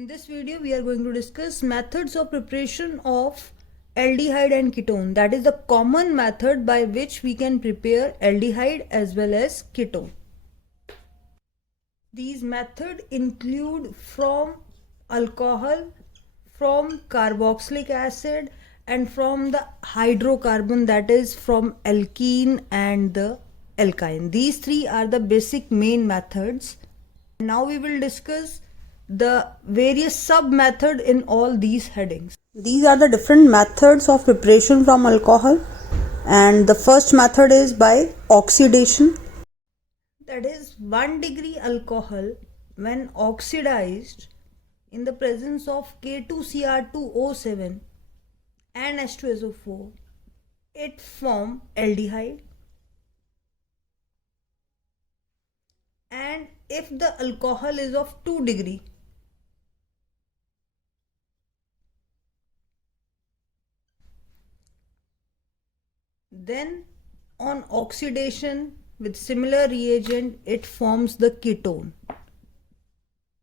In this video, we are going to discuss methods of preparation of aldehyde and ketone. That is the common method by which we can prepare aldehyde as well as ketone. These methods include from alcohol, from carboxylic acid, and from the hydrocarbon, that is from alkene and the alkyne. These three are the basic main methods. Now we will discuss the various sub method in all these headings. These are the different methods of preparation from alcohol, and the first method is by oxidation. That is 1 degree alcohol when oxidized in the presence of K2Cr2O7 and H2SO4, it form aldehyde. And if the alcohol is of 2 degree, then on oxidation with similar reagent it forms the ketone.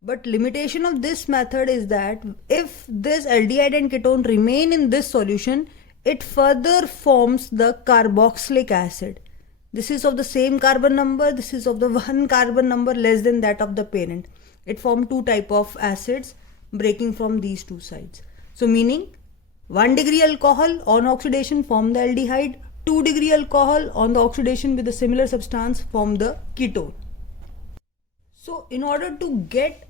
But limitation of this method is that if this aldehyde and ketone remain in this solution, it further forms the carboxylic acid. This is of the same carbon number, this is of the one carbon number less than that of the parent. It forms two type of acids breaking from these two sides. So meaning 1 degree alcohol on oxidation form the aldehyde, 2 degree alcohol on the oxidation with a similar substance form the ketone. So in order to get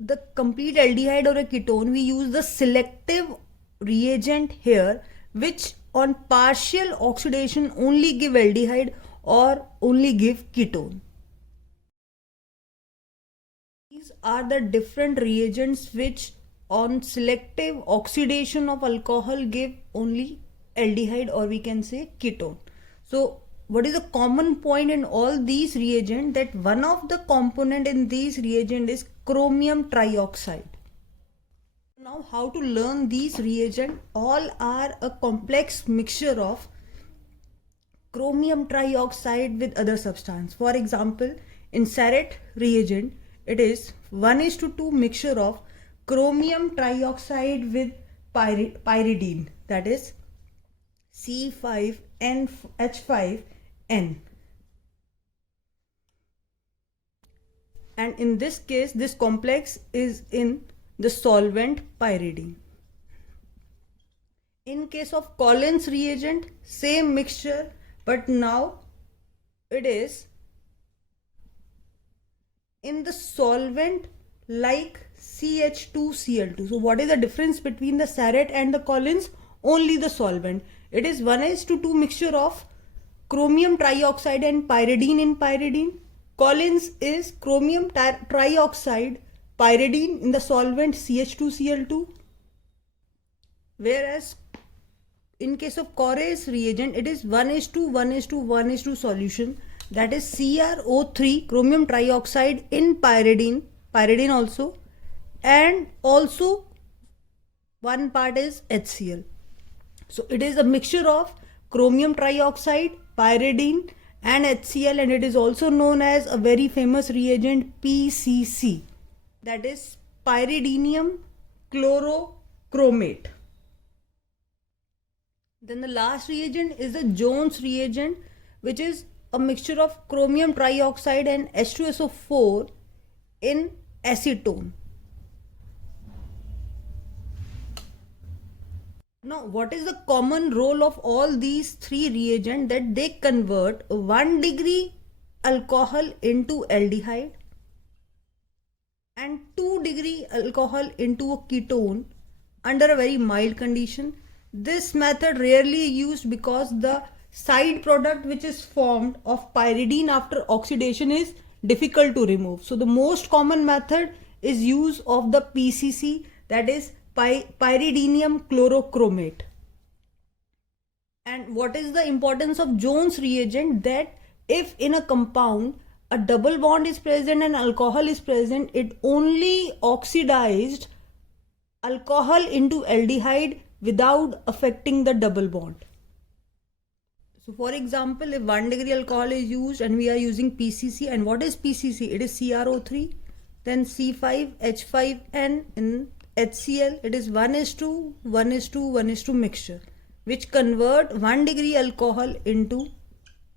the complete aldehyde or a ketone, we use the selective reagent here, which on partial oxidation only give aldehyde or only give ketone. These are the different reagents which on selective oxidation of alcohol give only aldehyde or we can say ketone. So what is the common point in all these reagents? That one of the component in these reagent is chromium trioxide. Now how to learn these reagents? All are a complex mixture of chromium trioxide with other substance. For example, in Sarrett reagent, it is 1:2 mixture of chromium trioxide with pyridine, that is C5H5N. And in this case, this complex is in the solvent pyridine. In case of Collins reagent, same mixture, but now it is in the solvent like CH2Cl2. So what is the difference between the Sarrett and the Collins? Only the solvent. It is 1:2 mixture of chromium trioxide and pyridine in pyridine. Collins is chromium trioxide, pyridine in the solvent CH2Cl2. Whereas in case of Corrèze reagent, it is 1:1:1:1 solution, that is CrO3, chromium trioxide in pyridine also, and also one part is HCl. So it is a mixture of chromium trioxide, pyridine and HCl, and it is also known as a very famous reagent PCC, that is pyridinium chlorochromate. Then the last reagent is the Jones reagent, which is a mixture of chromium trioxide and H2SO4 in acetone. Now, what is the common role of all these three reagents? That they convert 1 degree alcohol into aldehyde and 2 degree alcohol into a ketone under a very mild condition. This method rarely used because the side product which is formed of pyridine after oxidation is difficult to remove. So the most common method is use of the PCC, that is pyridinium chlorochromate. And what is the importance of Jones reagent? That if in a compound a double bond is present and alcohol is present, it only oxidized alcohol into aldehyde without affecting the double bond. So for example, if 1 degree alcohol is used and we are using PCC, and what is PCC? It is CrO3 then C5H5N in HCl. It is 1:2, 1:2, 1:2 mixture, which convert 1 degree alcohol into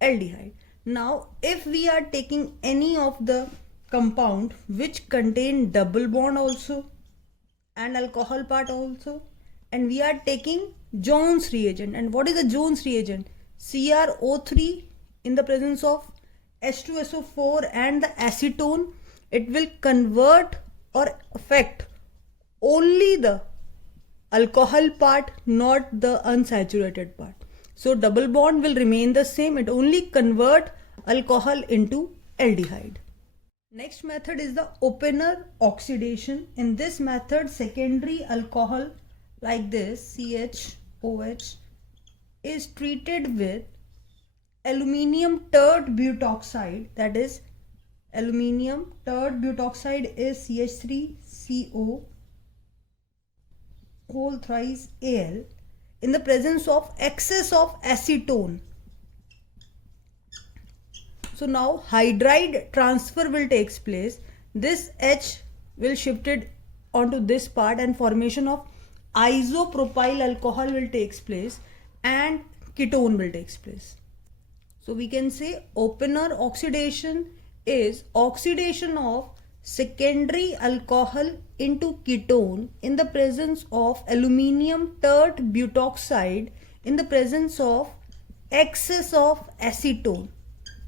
aldehyde. Now, if we are taking any of the compound which contain double bond also and alcohol part also, and we are taking Jones reagent. And what is the Jones reagent? CrO3 in the presence of H2SO4 and the acetone, it will convert or affect only the alcohol part, not the unsaturated part. So double bond will remain the same, it only convert alcohol into aldehyde. Next method is the opener oxidation. In this method, secondary alcohol like this, CHOH, is treated with aluminium tert butoxide. That is, aluminium tert butoxide is CH3CO whole thrice Al in the presence of excess of acetone. So now hydride transfer will take place. This H will shifted onto this part and formation of isopropyl alcohol will take place and ketone will take place. So we can say opener oxidation is oxidation of secondary alcohol into ketone in the presence of aluminium tert butoxide in the presence of excess of acetone.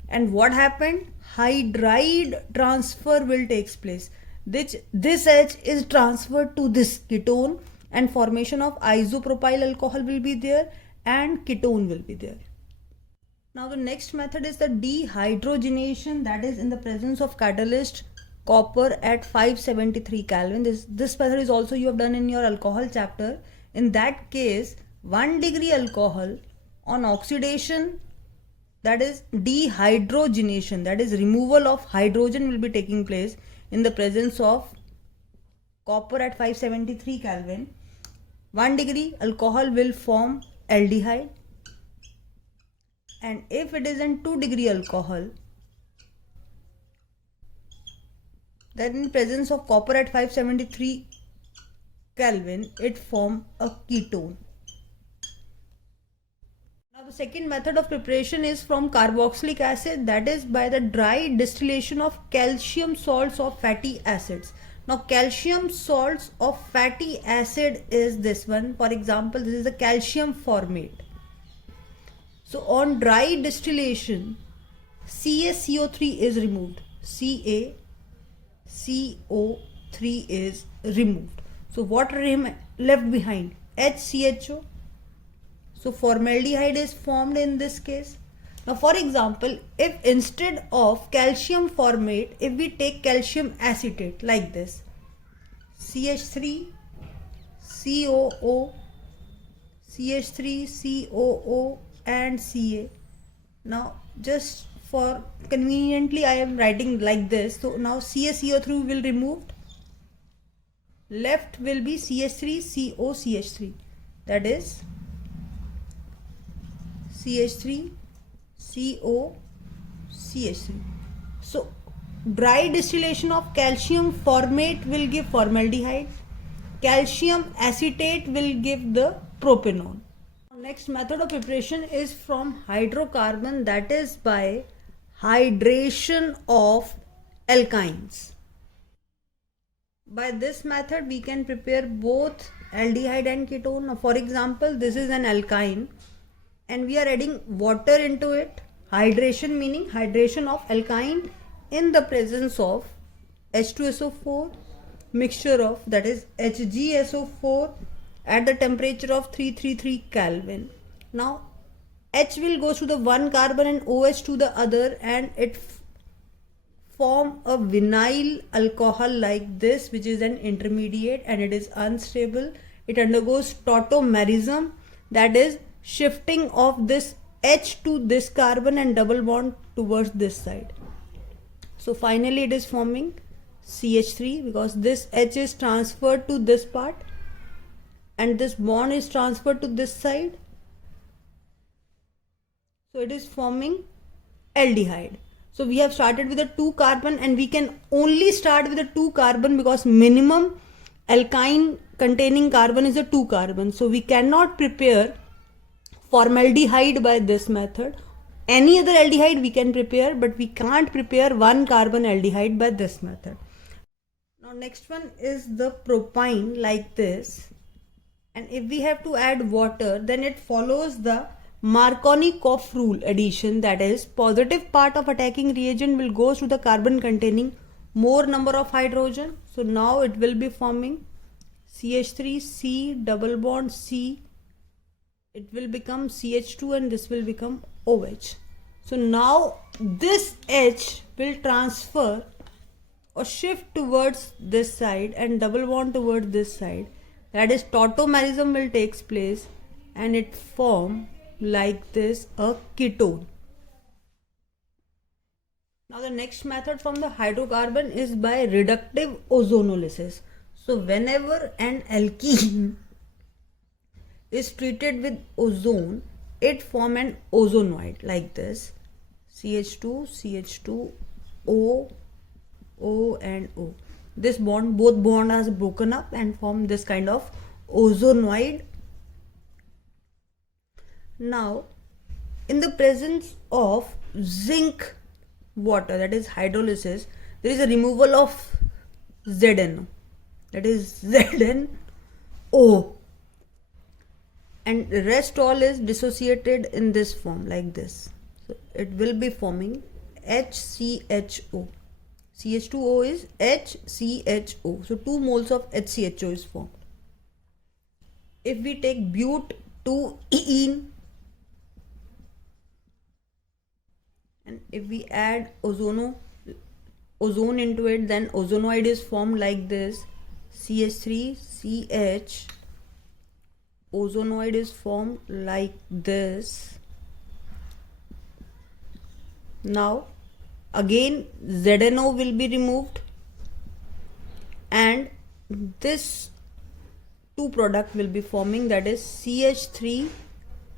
And what happened? Hydride transfer will take place. This H is transferred to this ketone and formation of isopropyl alcohol will be there and ketone will be there. Now the next method is the dehydrogenation, that is in the presence of catalyst copper at 573 Kelvin. This method is also you have done in your alcohol chapter. In that case, 1 degree alcohol on oxidation, that is dehydrogenation, that is removal of hydrogen will be taking place in the presence of copper at 573 Kelvin. 1 degree alcohol will form aldehyde, and if it is in 2 degree alcohol, then in presence of copper at 573 Kelvin, it form a ketone. Now the second method of preparation is from carboxylic acid, that is by the dry distillation of calcium salts of fatty acids. Now calcium salts of fatty acid is this one. For example, this is the calcium formate. So on dry distillation, CaCO3 is removed. CaCO3 is removed. So what left behind? HCHO. So formaldehyde is formed in this case. Now for example, if instead of calcium formate, if we take calcium acetate like this, CH3 COO, CH3 COO and Ca. Now just for conveniently I am writing like this. So now CaCO3 will removed. Left will be CH3CO CH3, that is CH3CO CH3. So dry distillation of calcium formate will give formaldehyde. Calcium acetate will give the propanone. Next method of preparation is from hydrocarbon, that is by hydration of alkynes. By this method we can prepare both aldehyde and ketone. Now, for example, this is an alkyne and we are adding water into it. Hydration meaning hydration of alkyne in the presence of H2SO4 mixture of, that is HgSO4 at the temperature of 333 Kelvin. Now H will go to the one carbon and OH to the other, and it form a vinyl alcohol like this, which is an intermediate and it is unstable. It undergoes tautomerism, that is shifting of this H to this carbon and double bond towards this side. So finally it is forming CH3 because this H is transferred to this part and this bond is transferred to this side. So it is forming aldehyde. So we have started with a 2 carbon, and we can only start with a 2 carbon because minimum alkyne containing carbon is a 2 carbon. So we cannot prepare formaldehyde by this method. Any other aldehyde we can prepare, but we can't prepare 1 carbon aldehyde by this method. Now next one is the propyne, like this, and if we have to add water, then it follows the Markovnikov rule addition, that is, positive part of attacking reagent will go to the carbon containing more number of hydrogen. So now it will be forming CH3, C, double bond C, it will become CH2, and this will become OH. So now this H will transfer or shift towards this side and double bond towards this side, that is tautomerism will takes place, and it form like this a ketone. Now the next method from the hydrocarbon is by reductive ozonolysis. So whenever an alkene is treated with ozone, it form an ozonoid like this, CH2, CH2, O, O and O. This bond, both bonds are broken up and form this kind of ozonoid. Now, in the presence of zinc water, that is hydrolysis, there is a removal of ZNO, that is ZNO, and the rest all is dissociated in this form like this. So it will be forming HCHO. CH2O is HCHO. So 2 moles of HCHO is formed. If we take but2ene and if we add ozone into it, then ozonoid is formed like this, CH3CH. Ozonoid is formed like this. Now again ZNO will be removed, and this 2 product will be forming, that is CH3CHO,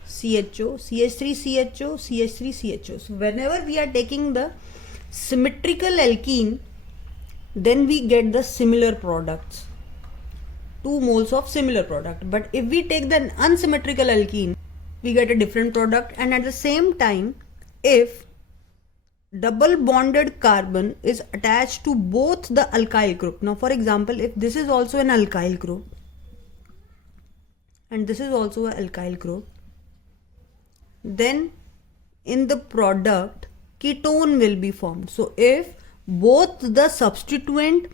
CH3CHO, CH3CHO. So whenever we are taking the symmetrical alkene, then we get the similar products, 2 moles of similar product. But if we take the unsymmetrical alkene, we get a different product. And at the same time, if double bonded carbon is attached to both the alkyl group, now for example, if this is also an alkyl group and this is also an alkyl group, then in the product ketone will be formed. So if both the substituent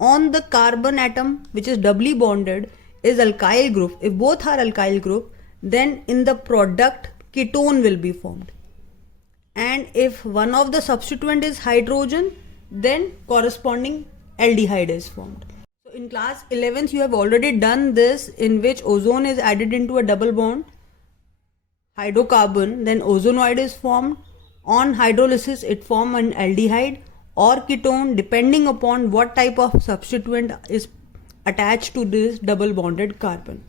on the carbon atom which is doubly bonded is alkyl group, if both are alkyl group, then in the product ketone will be formed. And if one of the substituent is hydrogen, then corresponding aldehyde is formed. So in class 11th you have already done this, in which ozone is added into a double bond hydrocarbon, then ozonoid is formed. On hydrolysis it form an aldehyde or ketone depending upon what type of substituent is attached to this double bonded carbon.